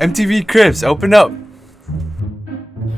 MTV Cribs, open up.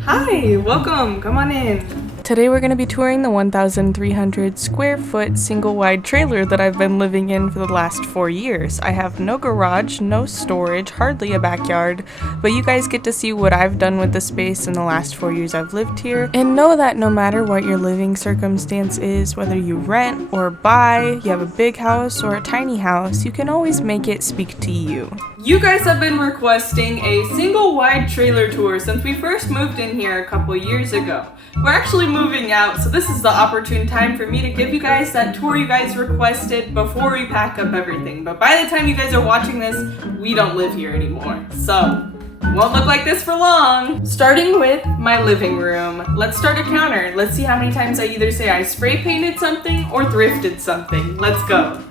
Hi, welcome. Come on in. Today we're going to be touring the 1,300 square foot single wide trailer that I've been living in for the last 4 years. I have no garage, no storage, hardly a backyard, but you guys get to see what I've done with the space in the last 4 years I've lived here. And know that no matter what your living circumstance is, whether you rent or buy, you have a big house or a tiny house, you can always make it speak to you. You guys have been requesting a single wide trailer tour since we first moved in here a couple years ago. We're actually moving out, so this is the opportune time for me to give you guys that tour you guys requested before we pack up everything. But by the time you guys are watching this, we don't live here anymore, so it won't look like this for long. Starting with my living room, let's start a counter. Let's see how many times I either say I spray painted something or thrifted something. Let's go.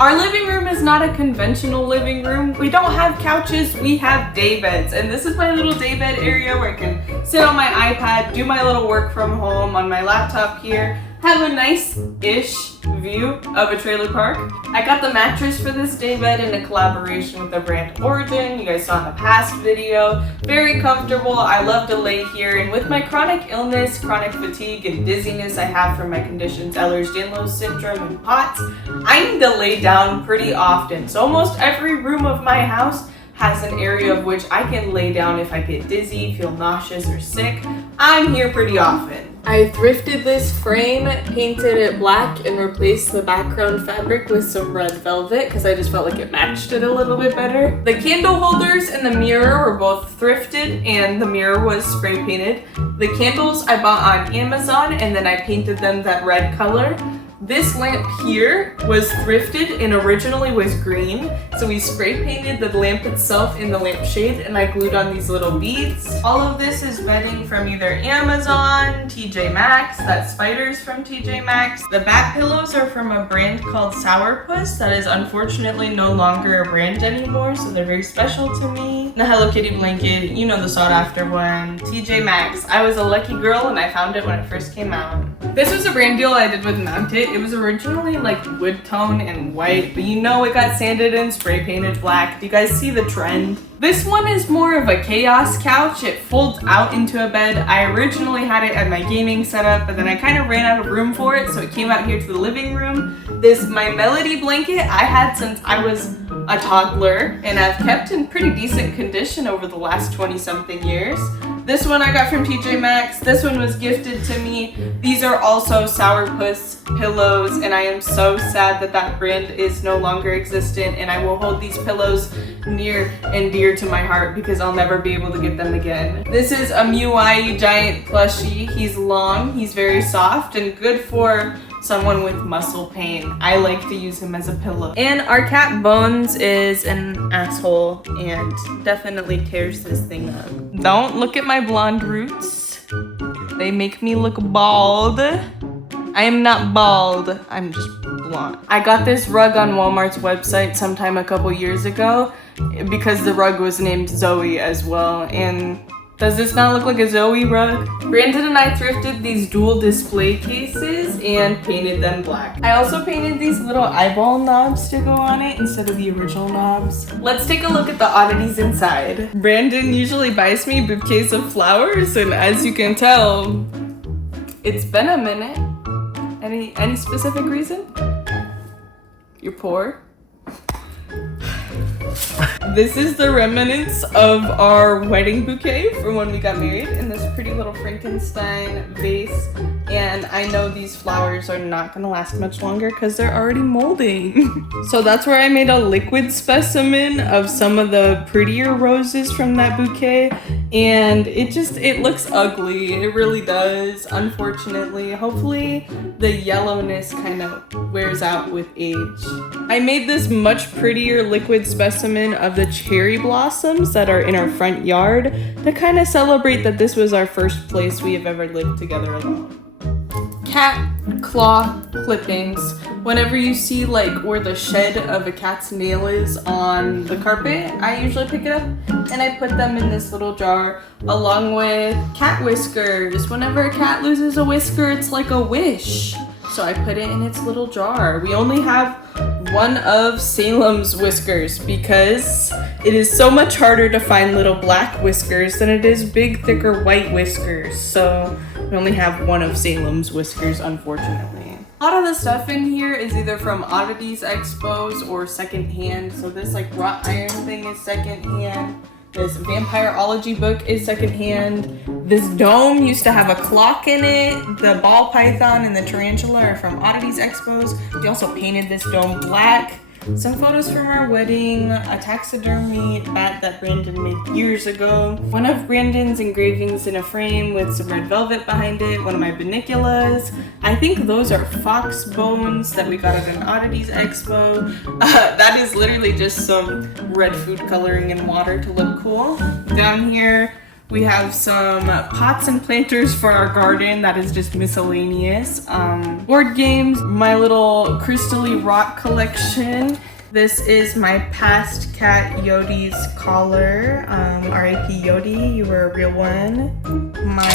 Our living room is not a conventional living room. We don't have couches, we have day beds. And this is my little day bed area where I can sit on my iPad, do my little work from home on my laptop here, have a nice-ish view of a trailer park. I got the mattress for this day bed in a collaboration with the brand Origin. You guys saw in the past video. Very comfortable. I love to lay here. And with my chronic illness, chronic fatigue, and dizziness I have from my conditions Ehlers-Danlos syndrome and POTS, I need to lay down pretty often. So almost every room of my house has an area of which I can lay down if I get dizzy, feel nauseous, or sick. I'm here pretty often. I thrifted this frame, painted it black, and replaced the background fabric with some red velvet because I just felt like it matched it a little bit better. The candle holders and the mirror were both thrifted, and the mirror was spray painted. The candles I bought on Amazon, and then I painted them that red color. This lamp here was thrifted and originally was green, so we spray painted the lamp itself in the lampshade and I glued on these little beads. All of this is bedding from either Amazon, TJ Maxx, that's spiders from TJ Maxx. The back pillows are from a brand called Sourpuss that is unfortunately no longer a brand anymore, so they're very special to me. The Hello Kitty blanket, you know the sought after one, TJ Maxx. I was a lucky girl and I found it when it first came out. This was a brand deal I did with Mount It. It was originally like wood tone and white, but you know it got sanded and spray painted black. Do you guys see the trend? This one is more of a chaos couch. It folds out into a bed. I originally had it at my gaming setup, but then I kind of ran out of room for it, so it came out here to the living room. This my Melody blanket I had since I was a toddler, and I've kept in pretty decent condition over the last 20-something years. This one I got from TJ Maxx. This one was gifted to me. These are also Sourpuss pillows, and I am so sad that that brand is no longer existent, and I will hold these pillows near and dear to my heart because I'll never be able to get them again. This is a Miwai giant plushie. He's long, he's very soft, and good for someone with muscle pain. I like to use him as a pillow. And our cat Bones is an asshole and definitely tears this thing up. Don't look at my blonde roots. They make me look bald. I am not bald, I'm just blonde. I got this rug on Walmart's website sometime a couple years ago because the rug was named Zoe as well. And does this not look like a Zoe rug? Brandon and I thrifted these dual display cases and painted them black. I also painted these little eyeball knobs to go on it instead of the original knobs. Let's take a look at the oddities inside. Brandon usually buys me a bouquets of flowers, and as you can tell, it's been a minute. Any specific reason? You're poor? This is the remnants of our wedding bouquet from when we got married in this pretty little Frankenstein vase. And I know these flowers are not gonna last much longer because they're already molding. So that's where I made a liquid specimen of some of the prettier roses from that bouquet. And it looks ugly. It really does, unfortunately. Hopefully the yellowness kind of wears out with age. I made this much prettier liquid specimen of the cherry blossoms that are in our front yard to kind of celebrate that this was our first place we have ever lived together alone. Cat claw clippings Whenever you see like where the shed of a cat's nail is on the carpet, I usually pick it up and I put them in this little jar along with cat whiskers. Whenever a cat loses a whisker, it's like a wish. So I put it in its little jar. We only have one of Salem's whiskers because it is so much harder to find little black whiskers than it is big, thicker white whiskers. So we only have one of Salem's whiskers, unfortunately. A lot of the stuff in here is either from Oddities Expos or secondhand. So this like wrought iron thing is secondhand. This Vampireology book is secondhand. This dome used to have a clock in it. The ball python and the tarantula are from Oddities Expos. We also painted this dome black. Some photos from our wedding, a taxidermy bat that Brandon made years ago. One of Brandon's engravings in a frame with some red velvet behind it. One of my baniculas. I think those are fox bones that we got at an Oddities Expo. That is literally just some red food coloring and water to look cool. Down here, we have some pots and planters for our garden. That is just miscellaneous. Board games, my little crystally rock collection. This is my past cat Yodi's collar. R.I.P. Yodi, you were a real one. My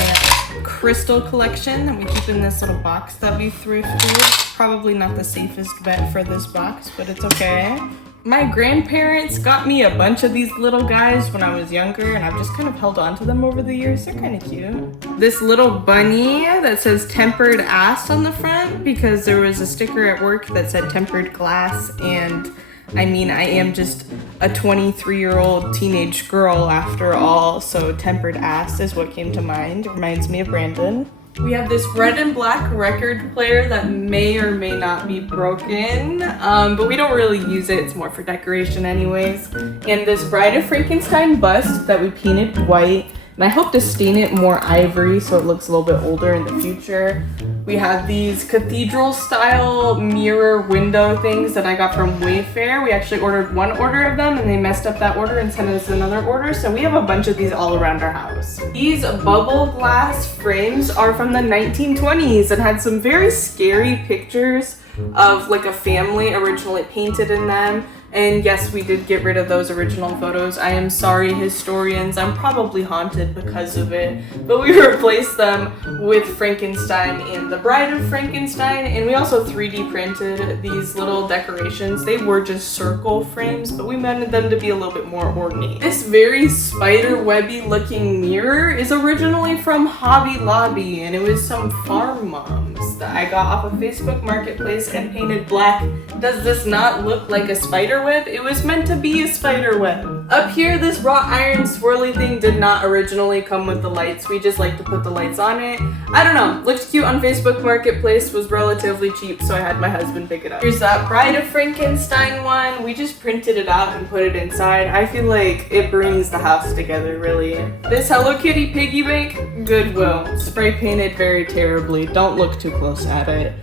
crystal collection that we keep in this little box that we thrifted. Probably not the safest bet for this box, but it's okay. My grandparents got me a bunch of these little guys when I was younger, and I've just kind of held on to them over the years. They're kind of cute. This little bunny that says tempered ass on the front because there was a sticker at work that said tempered glass, and I mean, I am just a 23-year-old teenage girl after all, so tempered ass is what came to mind. It reminds me of Brandon. We have this red and black record player that may or may not be broken, but we don't really use it. It's more for decoration anyways. And this Bride of Frankenstein bust that we painted white, and I hope to stain it more ivory so it looks a little bit older in the future. We have these cathedral style mirror window things that I got from Wayfair. We actually ordered one order of them and they messed up that order and sent us another order. So we have a bunch of these all around our house. These bubble glass frames are from the 1920s and had some very scary pictures of like a family originally painted in them. And yes, we did get rid of those original photos. I am sorry, historians. I'm probably haunted because of it. But we replaced them with Frankenstein and the Bride of Frankenstein. And we also 3D printed these little decorations. They were just circle frames, but we wanted them to be a little bit more ornate. This very spider webby looking mirror is originally from Hobby Lobby, and it was some farm moms that I got off of Facebook Marketplace and painted black. Does this not look like a spider web? It was meant to be a spider web. Up here, this wrought iron swirly thing did not originally come with the lights. We just like to put the lights on it. I don't know, looked cute on Facebook Marketplace, was relatively cheap, so I had my husband pick it up. Here's that Bride of Frankenstein one. We just printed it out and put it inside. I feel like it brings the house together, really. This Hello Kitty piggy bank, Goodwill. Spray painted very terribly. Don't look too close at it.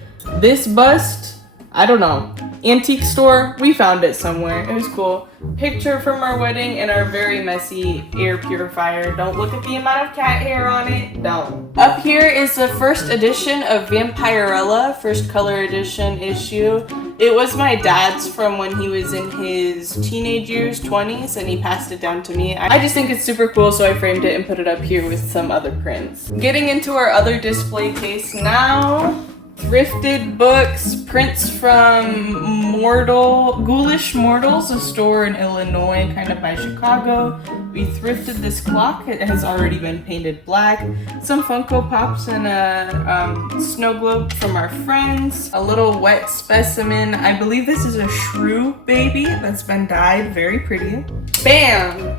This bust, I don't know. Antique store, we found it somewhere. It was cool. Picture from our wedding and our very messy air purifier. Don't look at the amount of cat hair on it. Don't. Up here is the first edition of Vampirella, first color edition issue. It was my dad's from when he was in his teenage years, 20s, and he passed it down to me. I just think it's super cool, so I framed it and put it up here with some other prints. Getting into our other display case now. Thrifted books, prints from Ghoulish Mortals, a store in Illinois, kind of by Chicago. We thrifted this clock. It has already been painted black. Some Funko Pops and a snow globe from our friends. A little wet specimen. I believe this is a shrew baby that's been dyed. Very pretty. Bam!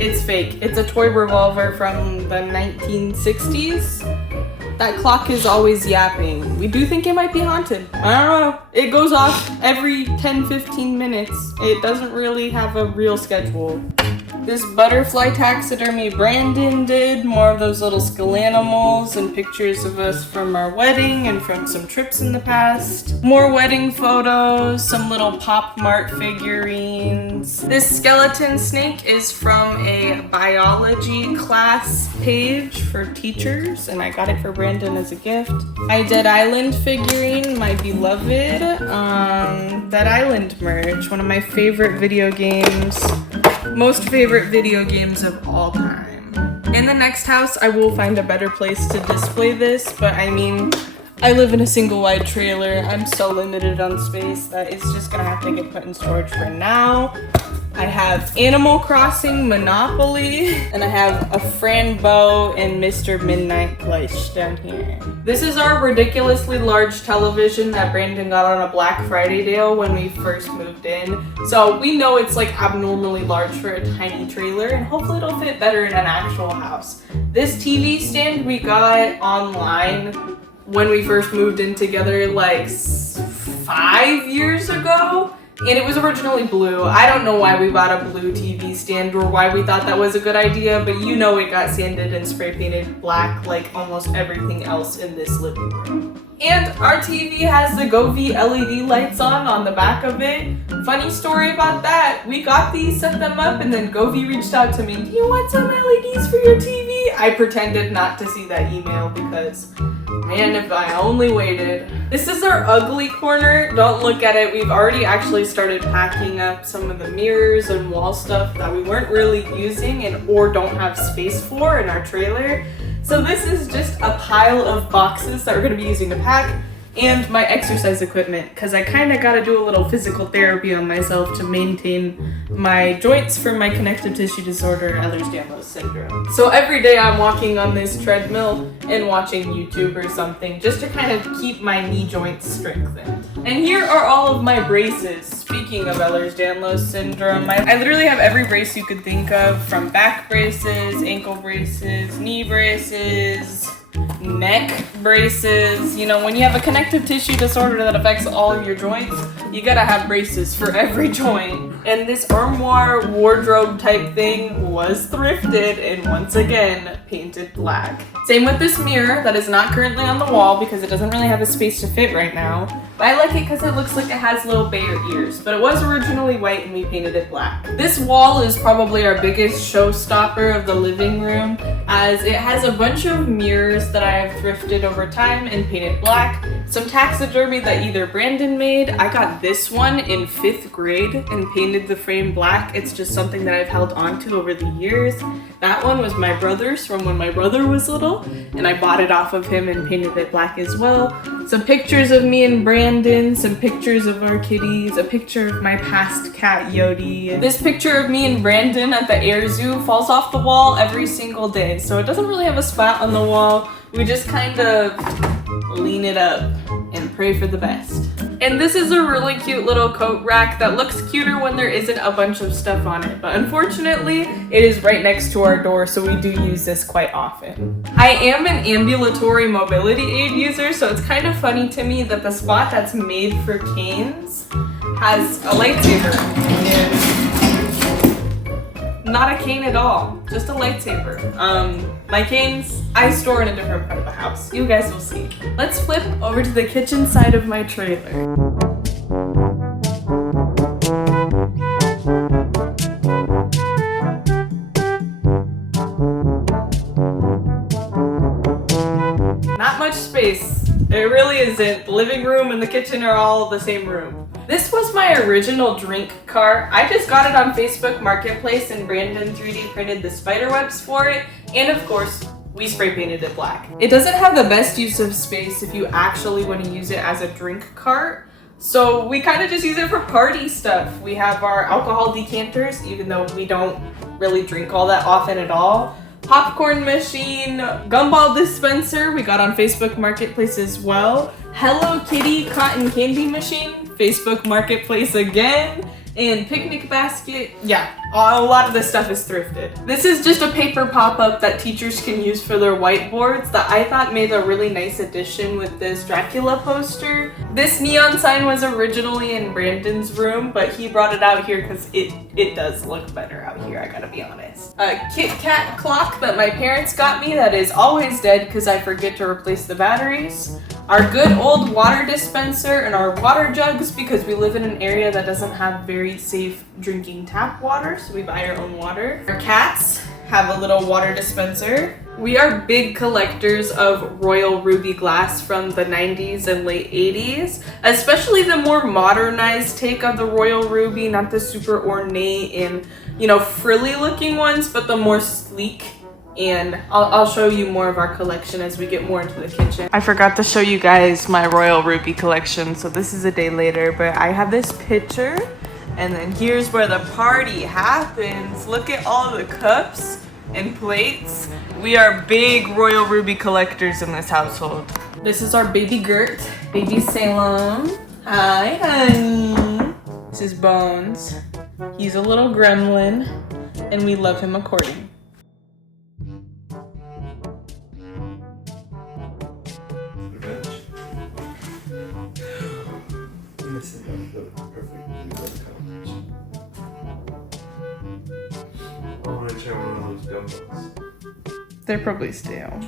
It's fake. It's a toy revolver from the 1960s. That clock is always yapping. We do think it might be haunted. I don't know. It goes off every 10-15 minutes. It doesn't really have a real schedule. This butterfly taxidermy Brandon did, more of those little skull animals and pictures of us from our wedding and from some trips in the past. More wedding photos, some little Pop Mart figurines. This skeleton snake is from a biology class page for teachers, and I got it for Brandon as a gift. My Dead Island figurine, my beloved Dead Island merch, one of my favorite video games, most favorite video games of all time. In the next house, I will find a better place to display this, but I mean, I live in a single wide trailer. I'm so limited on space that it's just gonna have to get put in storage for now. I have Animal Crossing Monopoly, and I have a Franbo and Mr. Midnight plush down here. This is our ridiculously large television that Brandon got on a Black Friday deal when we first moved in. So we know it's like abnormally large for a tiny trailer, and hopefully it'll fit better in an actual house. This TV stand we got online when we first moved in together like 5 years ago. And it was originally blue. I don't know why we bought a blue TV stand or why we thought that was a good idea, but you know it got sanded and spray painted black like almost everything else in this living room. And our TV has the Govee LED lights on the back of it. Funny story about that, we got these, set them up, and then Govee reached out to me, "Do you want some LEDs for your TV?" I pretended not to see that email because, man, if I only waited. This is our ugly corner. Don't look at it. We've already actually started packing up some of the mirrors and wall stuff that we weren't really using or don't have space for in our trailer. So this is just a pile of boxes that we're going to be using to pack, and my exercise equipment, because I kind of got to do a little physical therapy on myself to maintain my joints for my connective tissue disorder, Ehlers-Danlos syndrome. So every day I'm walking on this treadmill and watching YouTube or something just to kind of keep my knee joints strengthened. And here are all of my braces. Speaking of Ehlers-Danlos syndrome, I literally have every brace you could think of, from back braces, ankle braces, knee braces, neck braces. You know, when you have a connective tissue disorder that affects all of your joints, you gotta have braces for every joint. And this armoire wardrobe type thing was thrifted and once again painted black. Same with this mirror that is not currently on the wall because it doesn't really have a space to fit right now. But I like it because it looks like it has little bear ears, but it was originally white and we painted it black. This wall is probably our biggest showstopper of the living room, as it has a bunch of mirrors that I have thrifted over time and painted black. Some taxidermy that either Brandon made. I got this one in 5th grade and painted the frame black. It's just something that I've held on to over the years. That one was my brother's from when my brother was little, and I bought it off of him and painted it black as well. Some pictures of me and Brandon, some pictures of our kitties, a picture of my past cat Yodi. This picture of me and Brandon at the air zoo falls off the wall every single day, so it doesn't really have a spot on the wall. We just kind of lean it up and pray for the best. And this is a really cute little coat rack that looks cuter when there isn't a bunch of stuff on it, but unfortunately it is right next to our door, so we do use this quite often. I am an ambulatory mobility aid user, so it's kind of funny to me that the spot that's made for canes has a lightsaber. Not a cane at all, just a lightsaber. My canes, I store in a different part of the house. You guys will see. Let's flip over to the kitchen side of my trailer. Not much space. It really isn't. The living room and the kitchen are all the same room. This was my original drink cart. I just got it on Facebook Marketplace and Brandon 3D printed the spider webs for it. And of course, we spray painted it black. It doesn't have the best use of space if you actually want to use it as a drink cart. So we kind of just use it for party stuff. We have our alcohol decanters, even though we don't really drink all that often at all. Popcorn machine, gumball dispenser, we got on Facebook Marketplace as well. Hello Kitty cotton candy machine, Facebook Marketplace again. and picnic basket. Yeah, a lot of this stuff is thrifted. This is just a paper pop-up that teachers can use for their whiteboards that I thought made a really nice addition with this Dracula poster. This neon sign was originally in Brandon's room, but he brought it out here because it does look better out here, I gotta be honest. A Kit Kat clock that my parents got me that is always dead because I forget to replace the batteries. Our good old water dispenser and our water jugs because we live in an area that doesn't have very safe drinking tap water, so we buy our own water. Our cats have a little water dispenser. We are big collectors of Royal Ruby glass from the 90s and late 80s, especially the more modernized take of the Royal Ruby, not the super ornate and, you know, frilly looking ones, but the more sleek. And I'll show you more of our collection as we get more into the kitchen. I forgot to show you guys my Royal Ruby collection, so this is a day later, but I have this picture, and then here's where the party happens. Look at all the cups and plates. We are big Royal Ruby collectors in this household. This is our baby Gert, baby Salem. Hi, honey. This is Bones. He's a little gremlin, and we love him accordingly. They're probably stale.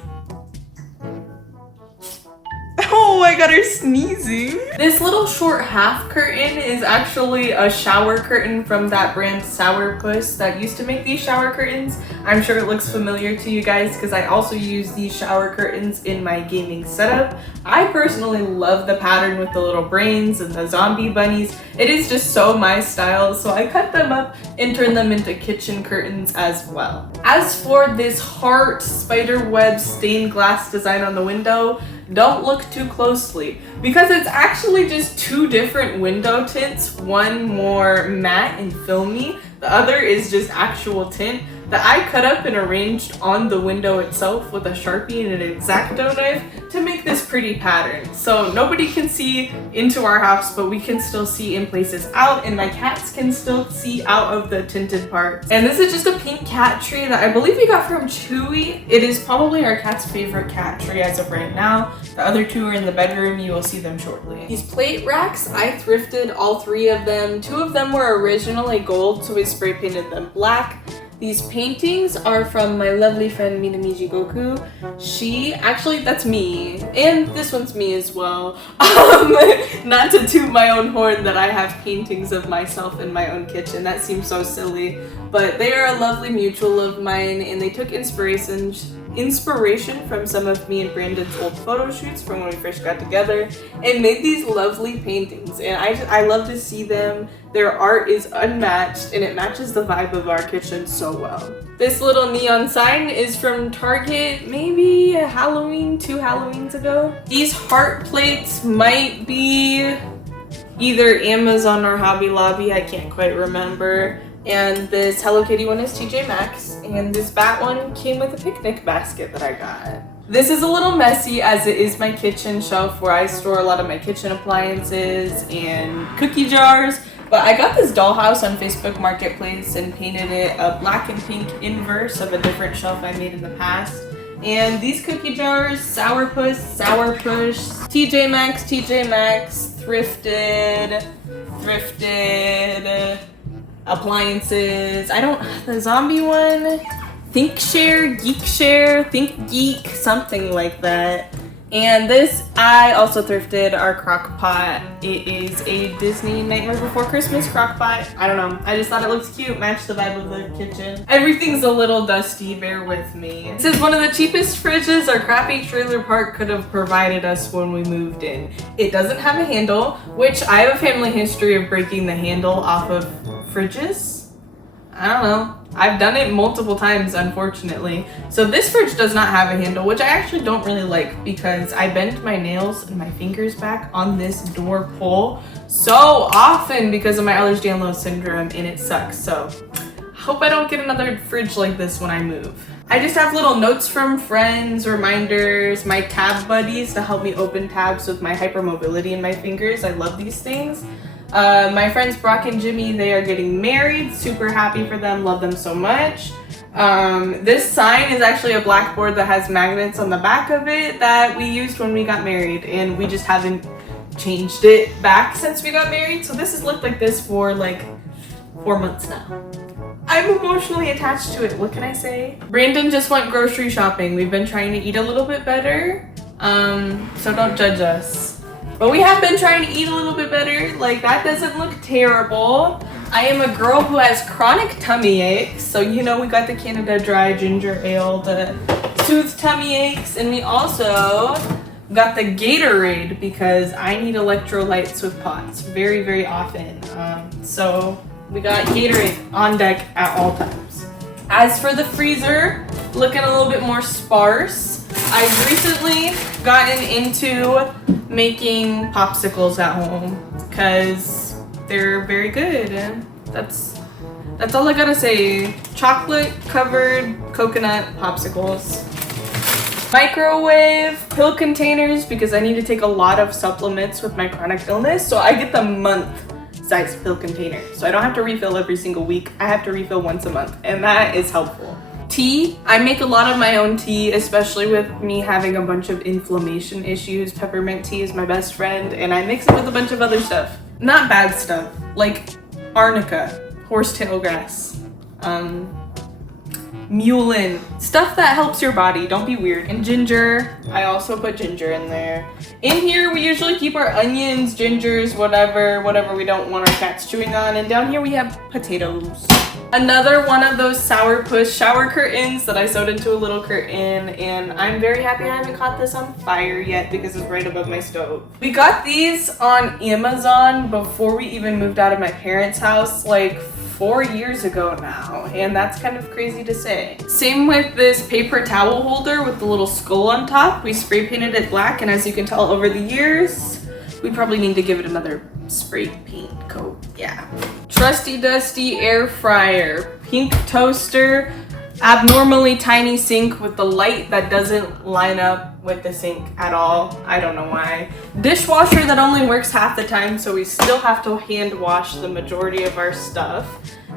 Oh, I got her sneezing. This little short half curtain is actually a shower curtain from that brand Sourpuss that used to make these shower curtains. I'm sure it looks familiar to you guys because I also use these shower curtains in my gaming setup. I personally love the pattern with the little brains and the zombie bunnies. It is just so my style, so I cut them up and turn them into kitchen curtains as well. As for this heart spider web stained glass design on the window, don't look too closely because it's actually just two different window tints, one more matte and filmy, the other is just actual tint that I cut up and arranged on the window itself with a Sharpie and an X-Acto knife to make this pretty pattern. So nobody can see into our house, but we can still see in places out, and my cats can still see out of the tinted parts. And this is just a pink cat tree that I believe we got from Chewy. It is probably our cat's favorite cat tree as of right now. The other two are in the bedroom. You will see them shortly. These plate racks, I thrifted all three of them. Two of them were originally gold, so we spray painted them black. These paintings are from my lovely friend Minamiji Goku. Actually, that's me. And this one's me as well. Not to toot my own horn that I have paintings of myself in my own kitchen. That seems so silly. But they are a lovely mutual of mine, and they took inspiration from some of me and Brandon's old photo shoots from when we first got together and made these lovely paintings, and I love to see them. Their art is unmatched and it matches the vibe of our kitchen so well. This little neon sign is from Target, maybe a Halloween, 2 Halloweens ago. These heart plates might be either Amazon or Hobby Lobby, I can't quite remember. And this Hello Kitty one is TJ Maxx, and this bat one came with a picnic basket that I got. This is a little messy as it is my kitchen shelf where I store a lot of my kitchen appliances and cookie jars, but I got this dollhouse on Facebook Marketplace and painted it a black and pink inverse of a different shelf I made in the past. And these cookie jars, Sourpuss, TJ Maxx, thrifted, appliances. The zombie one, Think Geek, something like that. And this, I also thrifted our crock pot. It is a Disney Nightmare Before Christmas crock pot. I don't know, I just thought it looks cute, matched the vibe of the kitchen. Everything's a little dusty, bear with me. This is one of the cheapest fridges our crappy trailer park could have provided us when we moved in. It doesn't have a handle, which I have a family history of breaking the handle off of fridges. I don't know. I've done it multiple times, unfortunately. So this fridge does not have a handle, which I actually don't really like because I bend my nails and my fingers back on this door pull so often because of my Ehlers-Danlos syndrome, and it sucks. So hope I don't get another fridge like this when I move. I just have little notes from friends, reminders, my tab buddies to help me open tabs with my hypermobility in my fingers. I love these things. My friends Brock and Jimmy, they are getting married. Super happy for them. Love them so much. This sign is actually a blackboard that has magnets on the back of it that we used when we got married, and we just haven't changed it back since we got married. So this has looked like this for like 4 months now. I'm emotionally attached to it. What can I say? Brandon just went grocery shopping. We've been trying to eat a little bit better. So don't judge us. But we have been trying to eat a little bit better. Like, that doesn't look terrible. I am a girl who has chronic tummy aches. So, you know, we got the Canada Dry ginger ale to soothe tummy aches. And we also got the Gatorade because I need electrolytes with POTS very, very often. So we got Gatorade on deck at all times. As for the freezer, looking a little bit more sparse. I've recently gotten into making popsicles at home because they're very good. That's all I gotta say. Chocolate covered coconut popsicles. Microwave pill containers because I need to take a lot of supplements with my chronic illness, so I get the month size pill container, so I don't have to refill every single week. I have to refill once a month, and that is helpful. Tea, I make a lot of my own tea, especially with me having a bunch of inflammation issues. Peppermint tea is my best friend, and I mix it with a bunch of other stuff. Not bad stuff, like arnica, horsetail grass, mullein, stuff that helps your body. Don't be weird. And ginger, I also put ginger in there. In here, we usually keep our onions, gingers, whatever we don't want our cats chewing on. And down here, we have potatoes. Another one of those sourpuss shower curtains that I sewed into a little curtain, and I'm very happy I haven't caught this on fire yet because it's right above my stove. We got these on Amazon before we even moved out of my parents' house, like 4 years ago now, and that's kind of crazy to say. Same with this paper towel holder with the little skull on top. We spray painted it black, and as you can tell over the years, we probably need to give it another spray paint coat. Yeah. Trusty dusty air fryer, pink toaster, abnormally tiny sink with the light that doesn't line up with the sink at all. I don't know why. Dishwasher that only works half the time, so we still have to hand wash the majority of our stuff.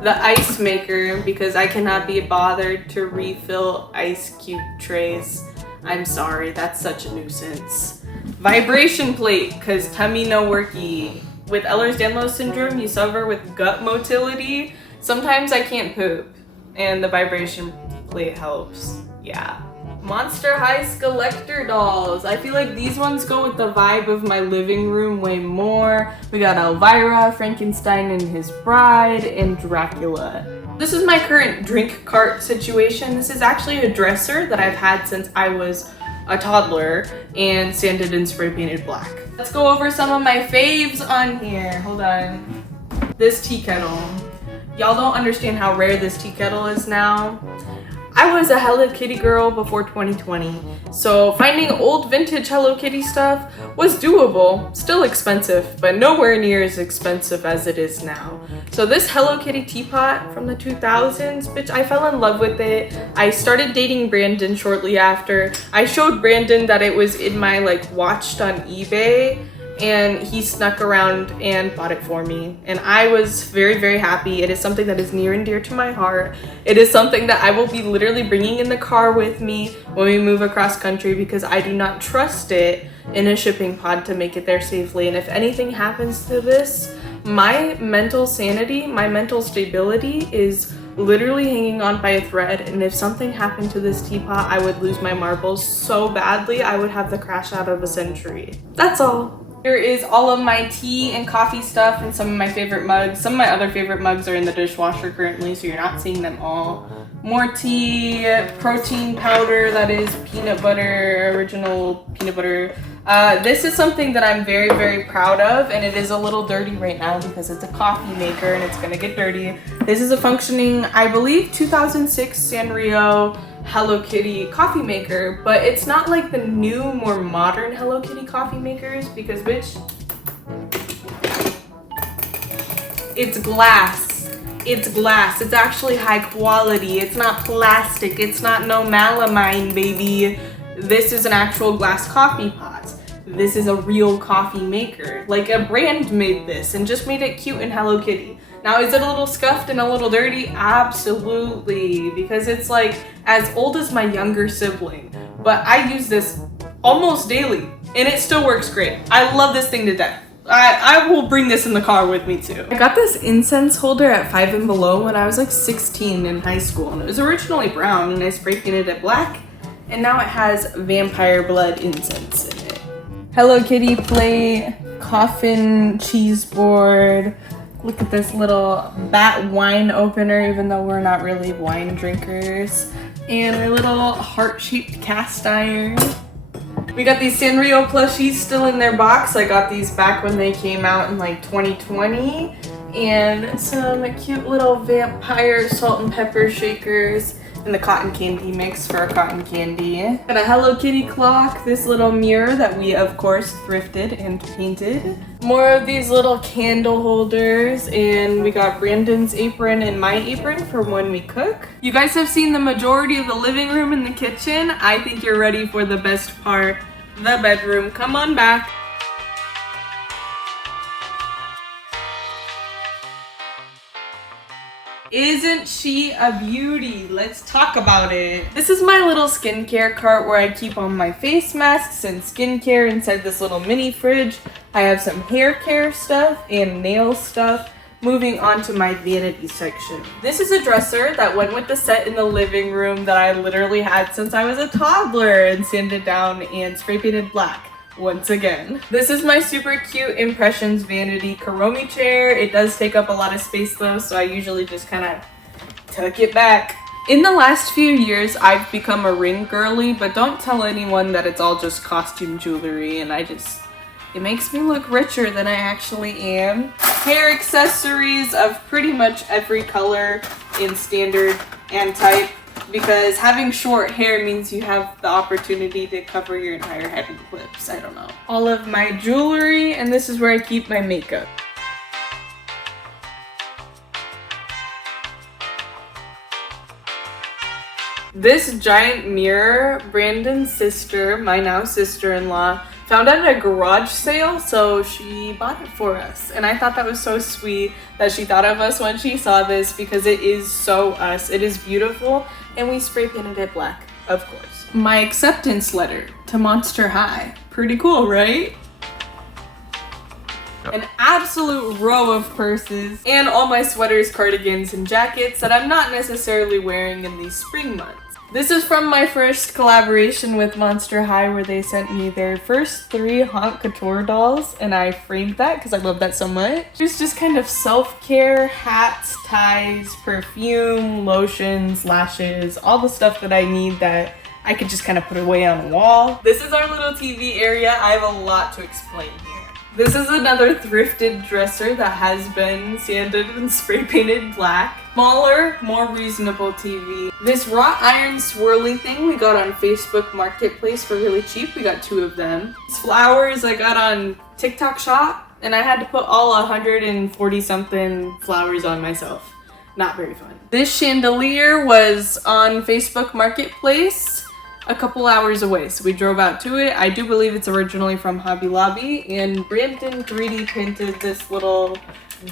The ice maker, because I cannot be bothered to refill ice cube trays. I'm sorry, that's such a nuisance. Vibration plate, because tummy no worky. With Ehlers-Danlos syndrome, you suffer with gut motility. Sometimes I can't poop, and the vibration plate helps. Yeah. Monster High Skeletor dolls. I feel like these ones go with the vibe of my living room way more. We got Elvira, Frankenstein and his bride, and Dracula. This is my current drink cart situation. This is actually a dresser that I've had since I was a toddler and sanded and spray painted black. Let's go over some of my faves on here. Hold on. This tea kettle. Y'all don't understand how rare this tea kettle is now. I was a Hello Kitty girl before 2020, so finding old vintage Hello Kitty stuff was doable. Still expensive, but nowhere near as expensive as it is now. So this Hello Kitty teapot from the 2000s, bitch, I fell in love with it. I started dating Brandon shortly after. I showed Brandon that it was in my watched on eBay, and he snuck around and bought it for me. And I was very, very happy. It is something that is near and dear to my heart. It is something that I will be literally bringing in the car with me when we move across country because I do not trust it in a shipping pod to make it there safely. And if anything happens to this, my mental sanity, my mental stability is literally hanging on by a thread. And if something happened to this teapot, I would lose my marbles so badly, I would have the crash out of a century. That's all. Here is all of my tea and coffee stuff and some of my favorite mugs. Some of my other favorite mugs are in the dishwasher currently, so you're not seeing them all. More tea, protein powder that is peanut butter, original peanut butter. This is something that I'm very, very proud of, and it is a little dirty right now because it's a coffee maker and it's gonna get dirty. This is a functioning, I believe, 2006 Sanrio Hello Kitty coffee maker, but it's not like the new, more modern Hello Kitty coffee makers because, bitch, it's glass. It's glass. It's actually high quality. It's not plastic. It's not no melamine, baby. This is an actual glass coffee pot. this is a real coffee maker. Like a brand made this and just made it cute in Hello Kitty. Now, is it a little scuffed and a little dirty? Absolutely, because it's like as old as my younger sibling. But I use this almost daily and it still works great. I love this thing to death. I will bring this in the car with me too. I got this incense holder at 5 and Below when I was like 16 in high school, and it was originally brown and I spray painted it black, and now it has vampire blood incense in it. Hello Kitty plate, coffin cheese board. Look at this little bat wine opener, even though we're not really wine drinkers. And a little heart-shaped cast iron. We got these Sanrio plushies still in their box. I got these back when they came out in like 2020. And some cute little vampire salt and pepper shakers. And the cotton candy mix for our cotton candy. Got a Hello Kitty clock, this little mirror that we of course thrifted and painted. More of these little candle holders, and we got Brandon's apron and my apron for when we cook. You guys have seen the majority of the living room and the kitchen. I think you're ready for the best part, the bedroom. Come on back. Isn't she a beauty? Let's talk about it. This is my little skincare cart where I keep all my face masks and skincare inside this little mini fridge. I have some hair care stuff and nail stuff. Moving on to my vanity section. This is a dresser that went with the set in the living room that I literally had since I was a toddler and sanded down and spray painted black. Once again. This is my super cute Impressions Vanity Kuromi chair. It does take up a lot of space though, so I usually just kind of tuck it back. In the last few years, I've become a ring girly, but don't tell anyone that it's all just costume jewelry, and it makes me look richer than I actually am. Hair accessories of pretty much every color in standard and type, because having short hair means you have the opportunity to cover your entire head in clips. I don't know. All of my jewelry, and this is where I keep my makeup. This giant mirror, Brandon's sister, my now sister-in-law, found at a garage sale, so she bought it for us. And I thought that was so sweet that she thought of us when she saw this, because it is so us. It is beautiful, and we spray painted it black, of course. My acceptance letter to Monster High. Pretty cool, right? An absolute row of purses, and all my sweaters, cardigans, and jackets that I'm not necessarily wearing in these spring months. This is from my first collaboration with Monster High, where they sent me their first 3 Haute Couture dolls, and I framed that because I love that so much. It's just kind of self-care, hats, ties, perfume, lotions, lashes, all the stuff that I need that I could just kind of put away on a wall. This is our little TV area. I have a lot to explain here. This is another thrifted dresser that has been sanded and spray painted black. Smaller, more reasonable TV. This wrought iron swirly thing we got on Facebook Marketplace for really cheap. We got 2 of them. These flowers I got on TikTok Shop, and I had to put all 140 something flowers on myself. Not very fun. This chandelier was on Facebook Marketplace a couple hours away, so we drove out to it. I do believe it's originally from Hobby Lobby, and Brandon 3D printed this little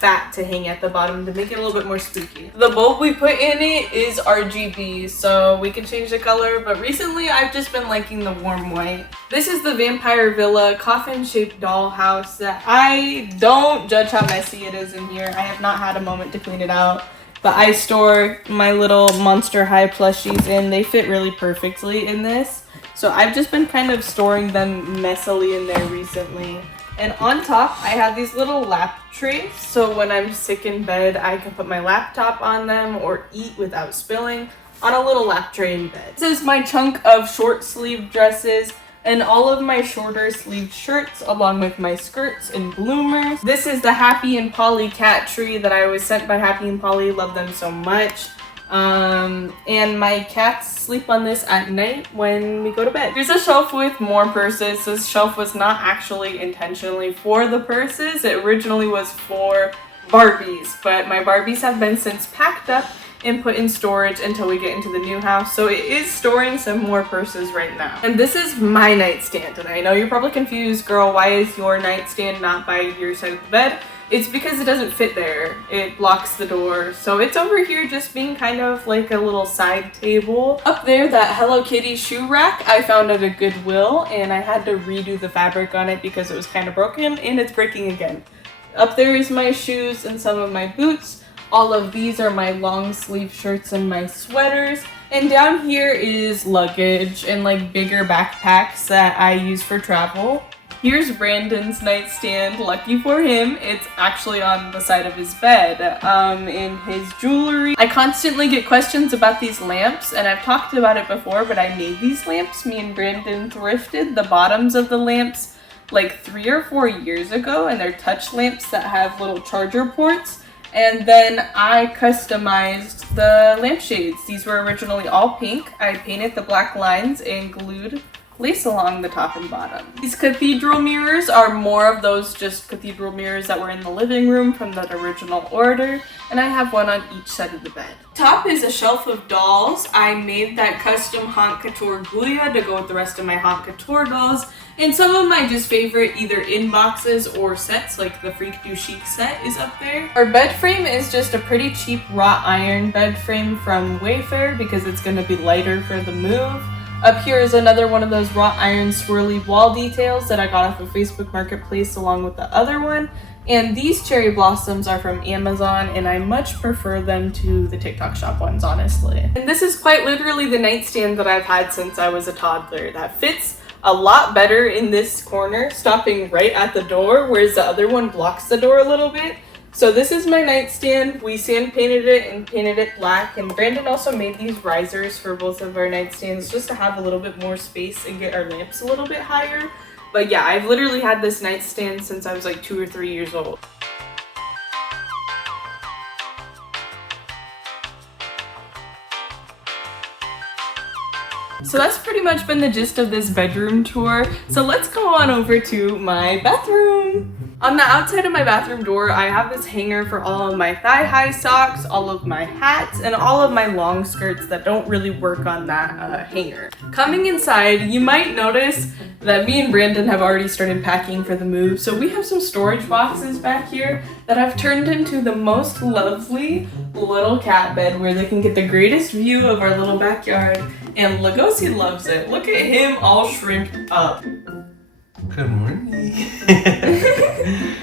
bat to hang at the bottom to make it a little bit more spooky. The bulb we put in it is RGB, so we can change the color, but recently I've just been liking the warm white. This is the Vampire Villa coffin-shaped dollhouse that I don't judge how messy it is in here. I have not had a moment to clean it out. But I store my little Monster High plushies in. They fit really perfectly in this. So I've just been kind of storing them messily in there recently. And on top, I have these little lap trays. So when I'm sick in bed, I can put my laptop on them or eat without spilling on a little lap tray in bed. This is my chunk of short sleeve dresses and all of my shorter sleeved shirts along with my skirts and bloomers. This is the Happy and Polly cat tree that I was sent by Happy and Polly. Love them so much. And my cats sleep on this at night when we go to bed. Here's a shelf with more purses. This shelf was not actually intentionally for the purses. It originally was for Barbies, but my Barbies have been since packed up and put in storage until we get into the new house. So it is storing some more purses right now. And this is my nightstand. And I know you're probably confused, girl, why is your nightstand not by your side of the bed? It's because it doesn't fit there. It blocks the door. So it's over here just being kind of like a little side table. Up there, that Hello Kitty shoe rack I found at a Goodwill, and I had to redo the fabric on it because it was kind of broken, and it's breaking again. Up there is my shoes and some of my boots. All of these are my long sleeve shirts and my sweaters. And down here is luggage and like bigger backpacks that I use for travel. Here's Brandon's nightstand. Lucky for him, it's actually on the side of his bed. In his jewelry. I constantly get questions about these lamps, and I've talked about it before, but I made these lamps. Me and Brandon thrifted the bottoms of the lamps like 3 or 4 years ago, and they're touch lamps that have little charger ports. And then I customized the lampshades. These were originally all pink. I painted the black lines and glued lace along the top and bottom. These cathedral mirrors are more of those just cathedral mirrors that were in the living room from that original order, and I have one on each side of the bed. Top is a shelf of dolls. I made that custom Haute Couture Guya to go with the rest of my Haute Couture dolls, and some of my just favorite either inboxes or sets, like the Freak Du Chic set is up there. Our bed frame is just a pretty cheap wrought iron bed frame from Wayfair because it's going to be lighter for the move. Up here is another one of those wrought iron swirly wall details that I got off of Facebook Marketplace along with the other one. And these cherry blossoms are from Amazon, and I much prefer them to the TikTok shop ones, honestly. And this is quite literally the nightstand that I've had since I was a toddler. That fits a lot better in this corner, stopping right at the door, whereas the other one blocks the door a little bit. So this is my nightstand. We sand painted it and painted it black, and Brandon also made these risers for both of our nightstands just to have a little bit more space and get our lamps a little bit higher. But yeah, I've literally had this nightstand since I was like 2 or 3 years old. So that's pretty much been the gist of this bedroom tour. So let's go on over to my bathroom. On the outside of my bathroom door, I have this hanger for all of my thigh-high socks, all of my hats, and all of my long skirts that don't really work on that hanger. Coming inside, you might notice that me and Brandon have already started packing for the move. So we have some storage boxes back here that I've turned into the most lovely little cat bed where they can get the greatest view of our little backyard. And Lugosi loves it. Look at him all shrimped up. Good morning.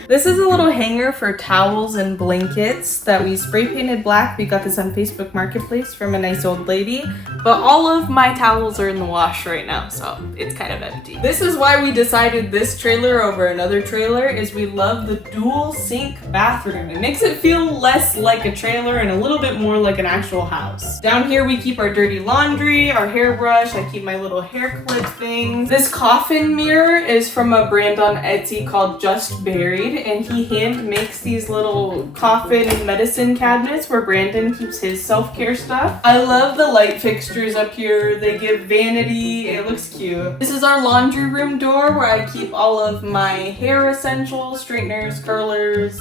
This is a little hanger for towels and blankets that we spray painted black. We got this on Facebook Marketplace from a nice old lady. But all of my towels are in the wash right now, so it's kind of empty. This is why we decided this trailer over another trailer, is we love the dual sink bathroom. It makes it feel less like a trailer and a little bit more like an actual house. Down here we keep our dirty laundry, our hairbrush, I keep my little hair clip things. This coffin mirror is from a brand on Etsy called Just Buried, and he hand makes these little coffin medicine cabinets where Brandon keeps his self-care stuff. I love the light fixtures up here. They give vanity. It looks cute. This is our laundry room door where I keep all of my hair essentials, straighteners, curlers,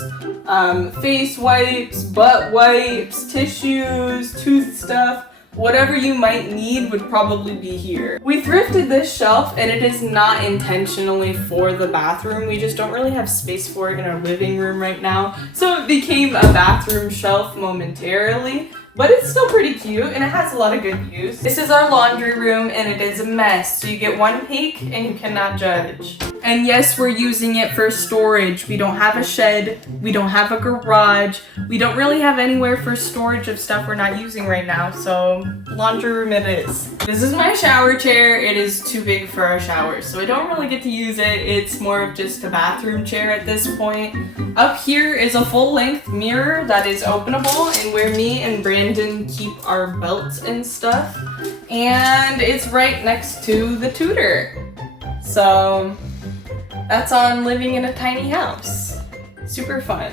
face wipes, butt wipes, tissues, tooth stuff. Whatever you might need would probably be here. We thrifted this shelf, and it is not intentionally for the bathroom. We just don't really have space for it in our living room right now. So it became a bathroom shelf momentarily, but it's still pretty cute and it has a lot of good use. This is our laundry room, and it is a mess. So you get one peek and you cannot judge. And yes, we're using it for storage. We don't have a shed. We don't have a garage. We don't really have anywhere for storage of stuff we're not using right now. So laundry room it is. This is my shower chair. It is too big for our showers, so I don't really get to use it. It's more of just a bathroom chair at this point. Up here is a full-length mirror that is openable and where me and Brandon keep our belts and stuff. And it's right next to the tutor. So that's on living in a tiny house. Super fun.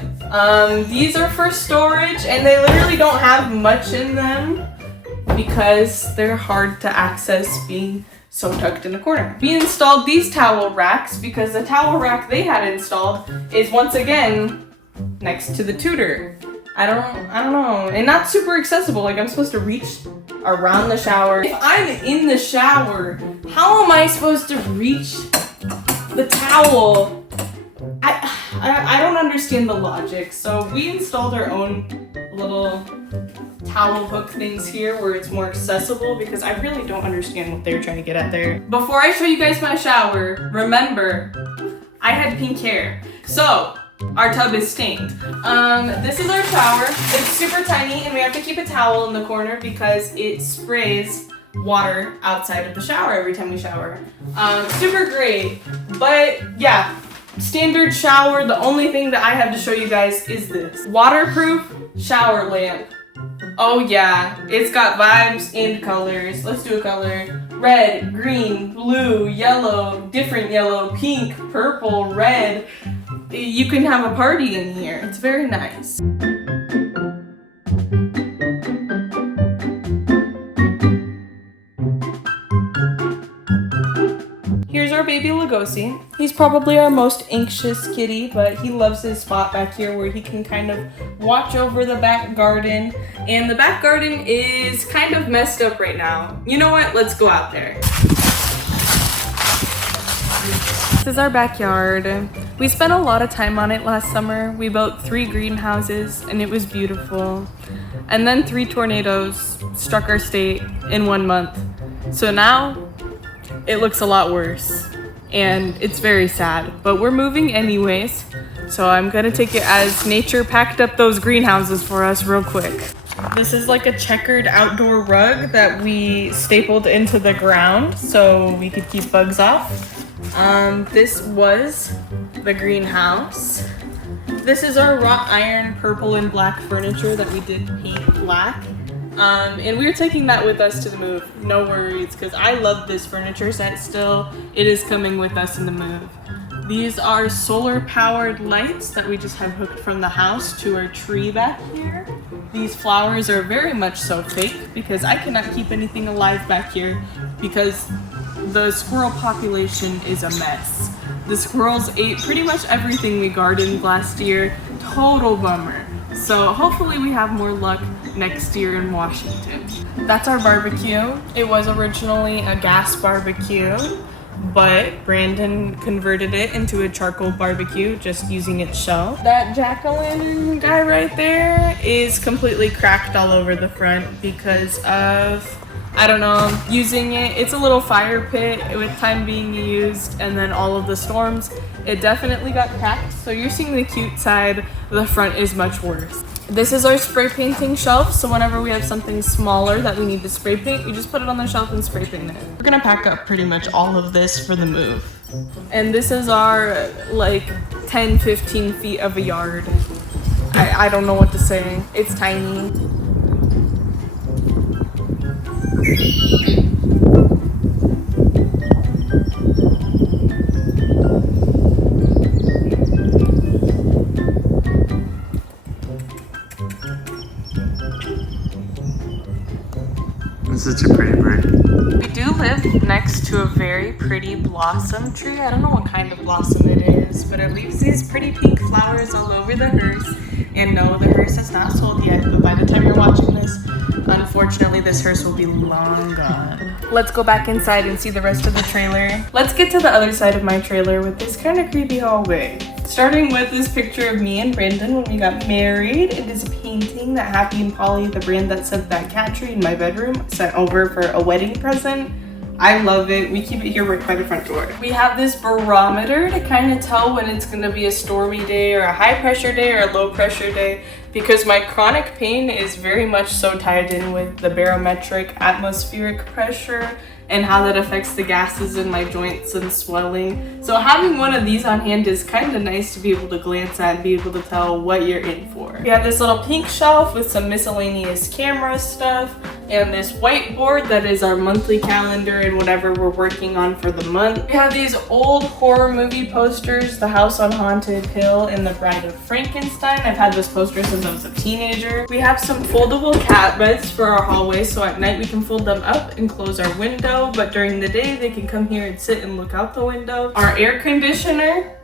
These are for storage, and they literally don't have much in them because they're hard to access being so tucked in the corner. We installed these towel racks because the towel rack they had installed is once again next to the tutor. I don't know. And not super accessible. Like I'm supposed to reach around the shower. If I'm in the shower, how am I supposed to reach the towel? I don't understand the logic. So we installed our own little towel hook things here where it's more accessible because I really don't understand what they're trying to get at there. Before I show you guys my shower, remember, I had pink hair. So our tub is stained. This is our shower. It's super tiny and we have to keep a towel in the corner because it sprays water outside of the shower every time we shower. Super great, but yeah, standard shower. The only thing that I have to show you guys is this waterproof shower lamp. Oh yeah, it's got vibes and colors. Let's do a color. Red, green, blue, yellow, different yellow, pink, purple, red. You can have a party in here. It's very nice. Here's our baby Lugosi. He's probably our most anxious kitty, but he loves his spot back here where he can kind of watch over the back garden. And the back garden is kind of messed up right now. You know what? Let's go out there. This is our backyard. We spent a lot of time on it last summer. We built 3 greenhouses and it was beautiful. And then 3 tornadoes struck our state in 1 month. So now it looks a lot worse and it's very sad, but we're moving anyways. So I'm gonna take it as nature packed up those greenhouses for us real quick. This is like a checkered outdoor rug that we stapled into the ground so we could keep bugs off. This was the greenhouse. This is our wrought iron purple and black furniture that we did paint black. And we're taking that with us to the move. No worries, because I love this furniture set still. It is coming with us in the move. These are solar powered lights that we just have hooked from the house to our tree back here. These flowers are very much so fake because I cannot keep anything alive back here because the squirrel population is a mess. The squirrels ate pretty much everything we gardened last year. Total bummer. So hopefully we have more luck next year in Washington. That's our barbecue. It was originally a gas barbecue, but Brandon converted it into a charcoal barbecue just using its shell. That jack-o'-lantern guy right there is completely cracked all over the front because of, I don't know, using it. It's a little fire pit with time being used and then all of the storms. It definitely got cracked. So you're seeing the cute side. The front is much worse. This is our spray painting shelf. So whenever we have something smaller that we need to spray paint, we just put it on the shelf and spray paint it. We're gonna pack up pretty much all of this for the move. And this is our like 10, 15 feet of a yard. I don't know what to say. It's tiny. This is such a pretty bird. We do live next to a very pretty blossom tree. I don't know what kind of blossom it is, but it leaves these pretty pink flowers all over the hearse. And no, the hearse has not sold yet, but by the time you're watching this, unfortunately this hearse will be long gone. Let's go back inside and see the rest of the trailer. Let's get to the other side of my trailer with this kind of creepy hallway. Starting with this picture of me and Brandon when we got married. It is a painting that Happy and Polly, the brand that sent that cat tree in my bedroom, sent over for a wedding present. I love it. We keep it here right by the front door. We have this barometer to kind of tell when it's gonna be a stormy day or a high pressure day or a low pressure day because my chronic pain is very much so tied in with the barometric atmospheric pressure and how that affects the gases in my joints and swelling. So having one of these on hand is kind of nice to be able to glance at and be able to tell what you're in for. We have this little pink shelf with some miscellaneous camera stuff and this whiteboard that is our monthly calendar and whatever we're working on for the month. We have these old horror movie posters, The House on Haunted Hill and The Bride of Frankenstein. I've had this poster since I was a teenager. We have some foldable cat beds for our hallway, so at night we can fold them up and close our window, but during the day they can come here and sit and look out the window. Our air conditioner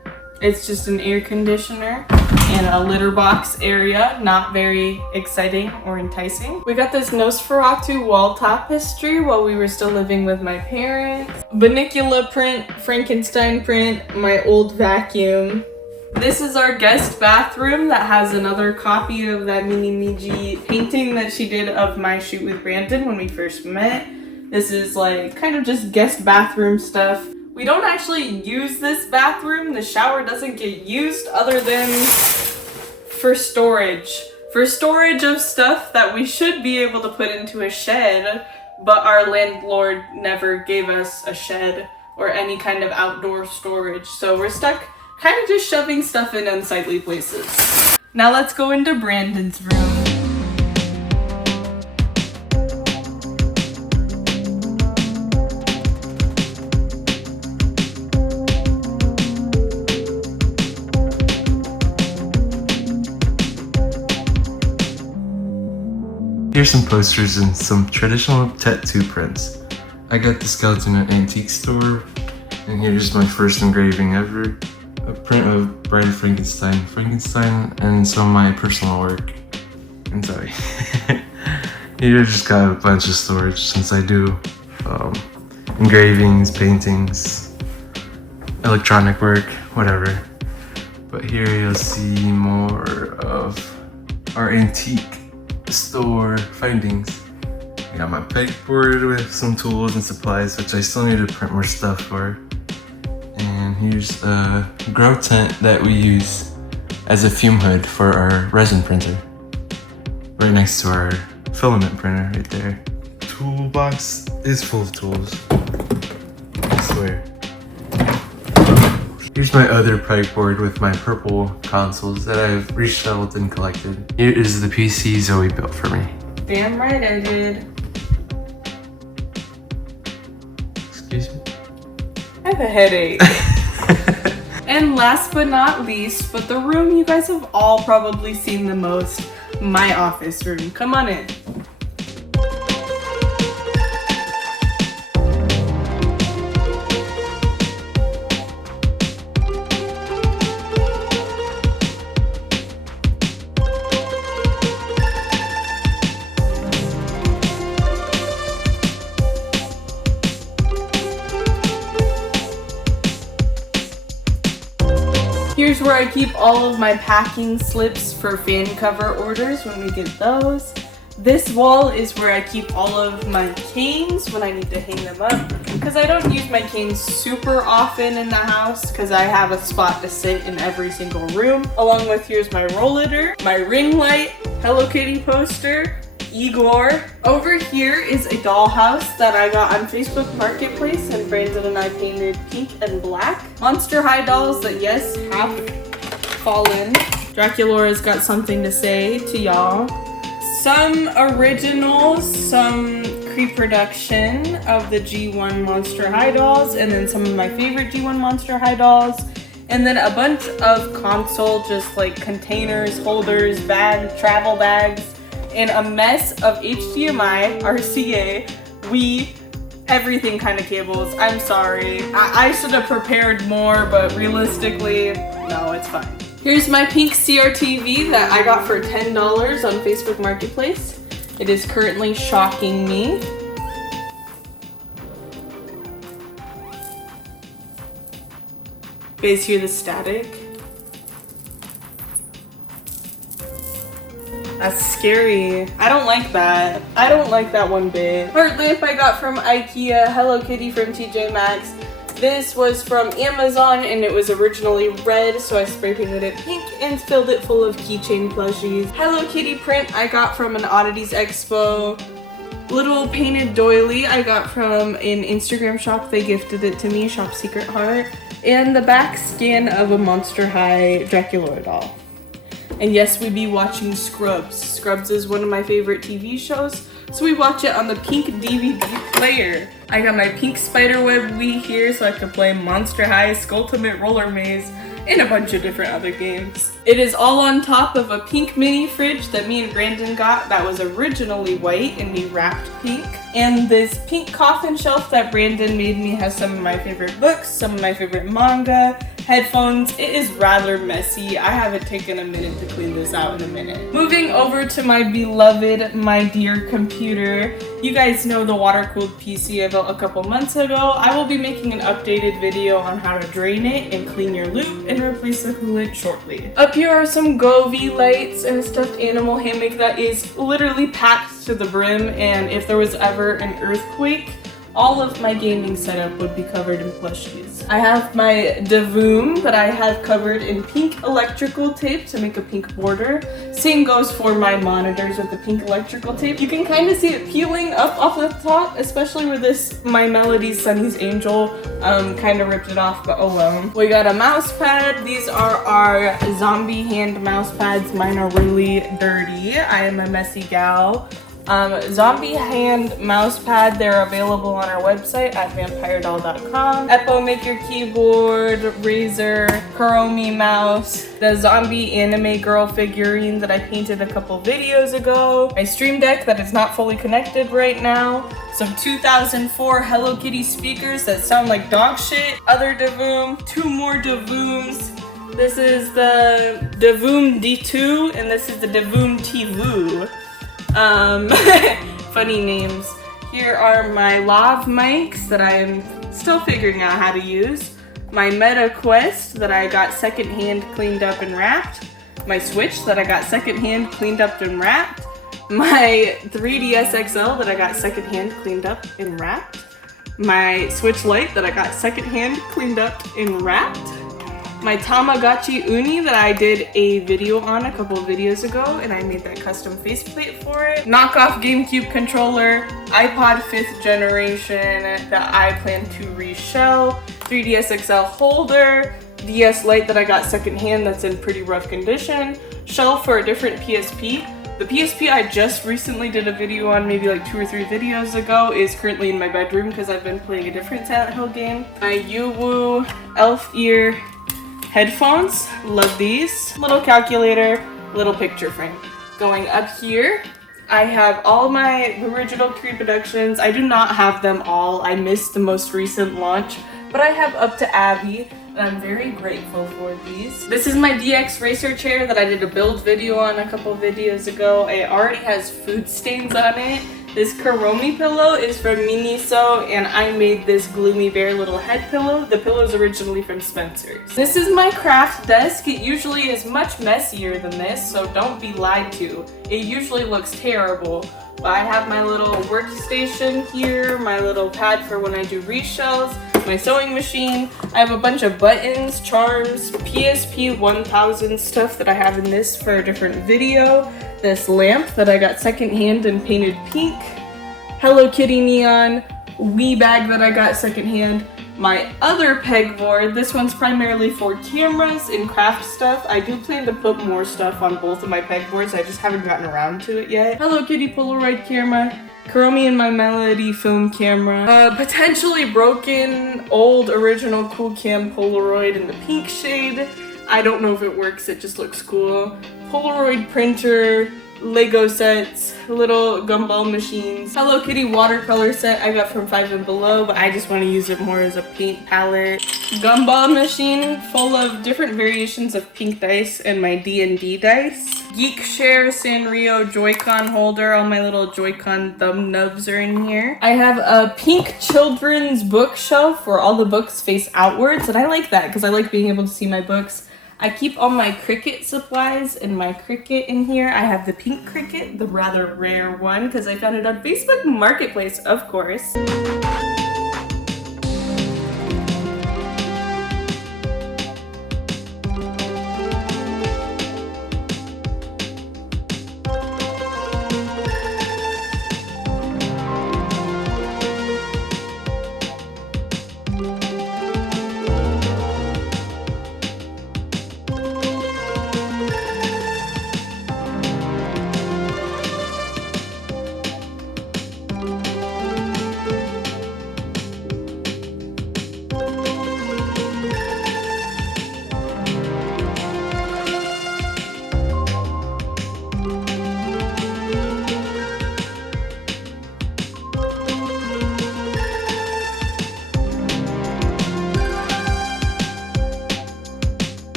It's just an air conditioner and a litter box area. Not very exciting or enticing. We got this Nosferatu wall tapestry while we were still living with my parents. Bunnicula print, Frankenstein print, my old vacuum. This is our guest bathroom that has another copy of that Mini Miji painting that she did of my shoot with Brandon when we first met. This is like kind of just guest bathroom stuff. We don't actually use this bathroom. The shower doesn't get used other than for storage. For storage of stuff that we should be able to put into a shed, but our landlord never gave us a shed or any kind of outdoor storage. So we're stuck kind of just shoving stuff in unsightly places. Now let's go into Brandon's room. Here's some posters and some traditional tattoo prints. I got the skeleton at an antique store, and here's my first engraving ever. A print of Bride of Frankenstein, and some of my personal work. I'm sorry. Here I just got a bunch of storage since I do engravings, paintings, electronic work, whatever. But here you'll see more of our antique store findings. I got my pegboard with some tools and supplies, which I still need to print more stuff for. And here's a grow tent that we use as a fume hood for our resin printer. Right next to our filament printer right there. Toolbox is full of tools, I swear. Here's my other pegboard with my purple consoles that I've reshelved and collected. Here is the PC Zoe built for me. Damn right I did. Excuse me? I have a headache. And last but not least, but the room you guys have all probably seen the most, my office room. Come on in. Here's where I keep all of my packing slips for fan cover orders when we get those. This wall is where I keep all of my canes when I need to hang them up, because I don't use my canes super often in the house because I have a spot to sit in every single room. Along with here's my rollator, my ring light, Hello Kitty poster, Igor. Over here is a dollhouse that I got on Facebook Marketplace, and Brandon and I painted pink and black. Monster High dolls that, yes, have fallen. Draculaura's got something to say to y'all. Some originals, some pre-production of the G1 Monster High dolls, and then some of my favorite G1 Monster High dolls. And then a bunch of console, just like containers, holders, bags, travel bags, and a mess of HDMI, RCA, Wii, everything kind of cables. I'm sorry. I should have prepared more, but realistically, no, it's fine. Here's my pink CRTV that I got for $10 on Facebook Marketplace. It is currently shocking me. You guys hear the static? That's scary. I don't like that. I don't like that one bit. Heart lamp I got from IKEA. Hello Kitty from TJ Maxx. This was from Amazon and it was originally red, so I spray painted it pink and filled it full of keychain plushies. Hello Kitty print I got from an Oddities Expo. Little painted doily I got from an Instagram shop. They gifted it to me, Shop Secret Heart. And the back scan of a Monster High Draculaura doll. And yes, we be watching Scrubs. Scrubs is one of my favorite TV shows, so we watch it on the pink DVD player. I got my pink spiderweb Wii here so I could play Monster High, Skulltimate Roller Maze, and a bunch of different other games. It is all on top of a pink mini fridge that me and Brandon got that was originally white and we wrapped pink. And this pink coffin shelf that Brandon made me has some of my favorite books, some of my favorite manga, headphones. It is rather messy. I haven't taken a minute to clean this out in a minute. Moving over to my beloved, my dear computer. You guys know the water-cooled PC I built a couple months ago. I will be making an updated video on how to drain it and clean your loop and replace the coolant shortly. Up here are some Govee lights and a stuffed animal hammock that is literally packed to the brim, and if there was ever an earthquake, all of my gaming setup would be covered in plushies. I have my Devoom that I have covered in pink electrical tape to make a pink border. Same goes for my monitors with the pink electrical tape. You can kind of see it peeling up off the top, especially where this My Melody Sunny's Angel kind of ripped it off, but oh well. We got a mouse pad. These are our zombie hand mouse pads. Mine are really dirty. I am a messy gal. Zombie hand mouse pad, they're available on our website at v4mpire.doll's. Eppo Maker keyboard, Razer, Kuromi mouse, the zombie anime girl figurine that I painted a couple videos ago, my stream deck that is not fully connected right now, some 2004 Hello Kitty speakers that sound like dog shit, other Devoom, 2 more Devooms. This is the Devoom D2 and this is the Devoom TV. Funny names. Here are my lav mics that I am still figuring out how to use. My Meta Quest that I got secondhand cleaned up and wrapped. My Switch that I got secondhand cleaned up and wrapped. My 3DS XL that I got secondhand cleaned up and wrapped. My Switch Lite that I got secondhand cleaned up and wrapped. My Tamagotchi Uni that I did a video on a couple of videos ago, and I made that custom faceplate for it. Knockoff GameCube controller, iPod 5th generation that I plan to reshell, 3DS XL holder, DS Lite that I got secondhand that's in pretty rough condition, shelf for a different PSP. The PSP I just recently did a video on, maybe like 2 or 3 videos ago, is currently in my bedroom because I've been playing a different Silent Hill game. My Yuwu Elf Ear headphones, love these. Little calculator, little picture frame. Going up here, I have all my original Creed productions. I do not have them all. I missed the most recent launch, but I have Up to Abby, and I'm very grateful for these. This is my DX Racer chair that I did a build video on a couple videos ago. It already has food stains on it. This Kuromi pillow is from Miniso, and I made this Gloomy Bear little head pillow. The pillow is originally from Spencer's. This is my craft desk. It usually is much messier than this, so don't be lied to. It usually looks terrible. But I have my little workstation here, my little pad for when I do reshells, my sewing machine. I have a bunch of buttons, charms, PSP 1000 stuff that I have in this for a different video. This lamp that I got secondhand and painted pink. Hello Kitty neon. Wii bag that I got secondhand. My other pegboard, this one's primarily for cameras and craft stuff. I do plan to put more stuff on both of my pegboards. I just haven't gotten around to it yet. Hello Kitty Polaroid camera. Kuromi and My Melody film camera. Potentially broken old original Cool Cam Polaroid in the pink shade. I don't know if it works, it just looks cool. Polaroid printer, Lego sets, little gumball machines. Hello Kitty watercolor set I got from 5 and Below, but I just want to use it more as a paint palette. Gumball machine full of different variations of pink dice and my D&D dice. Geekshare Sanrio Joy-Con holder. All my little Joy-Con thumb nubs are in here. I have a pink children's bookshelf where all the books face outwards, and I like that because I like being able to see my books. I keep all my Cricut supplies and my Cricut in here. I have the pink Cricut, the rather rare one, because I found it on Facebook Marketplace, of course.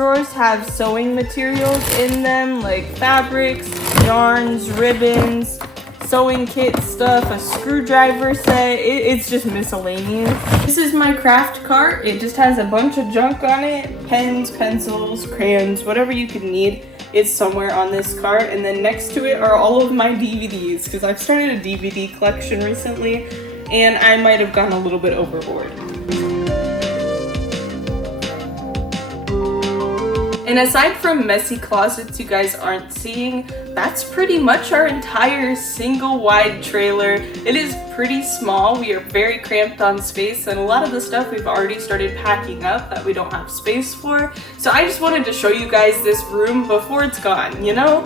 drawers have sewing materials in them, like fabrics, yarns, ribbons, sewing kit stuff, a screwdriver set. It's just miscellaneous. This is my craft cart. It just has a bunch of junk on it. Pens, pencils, crayons, whatever you could need. It's somewhere on this cart. And then next to it are all of my DVDs, because I've started a DVD collection recently and I might have gone a little bit overboard. And aside from messy closets you guys aren't seeing, that's pretty much our entire single wide trailer. It is pretty small. We are very cramped on space, and a lot of the stuff we've already started packing up that we don't have space for. So I just wanted to show you guys this room before it's gone, you know?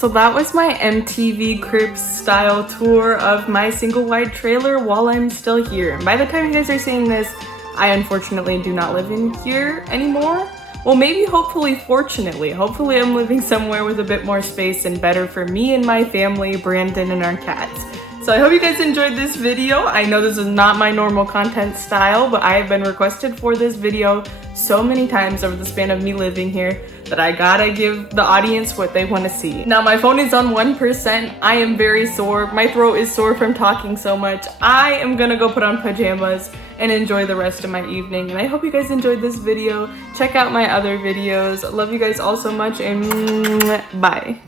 So that was my MTV Cribs style tour of my single wide trailer while I'm still here. And by the time you guys are seeing this, I unfortunately do not live in here anymore. Well, maybe hopefully fortunately. Hopefully I'm living somewhere with a bit more space and better for me and my family, Brandon and our cats. So I hope you guys enjoyed this video. I know this is not my normal content style, but I have been requested for this video so many times over the span of me living here that I gotta give the audience what they want to see. Now my phone is on 1%. I am very sore. My throat is sore from talking so much. I am gonna go put on pajamas and enjoy the rest of my evening. And I hope you guys enjoyed this video. Check out my other videos. Love you guys all so much, and bye.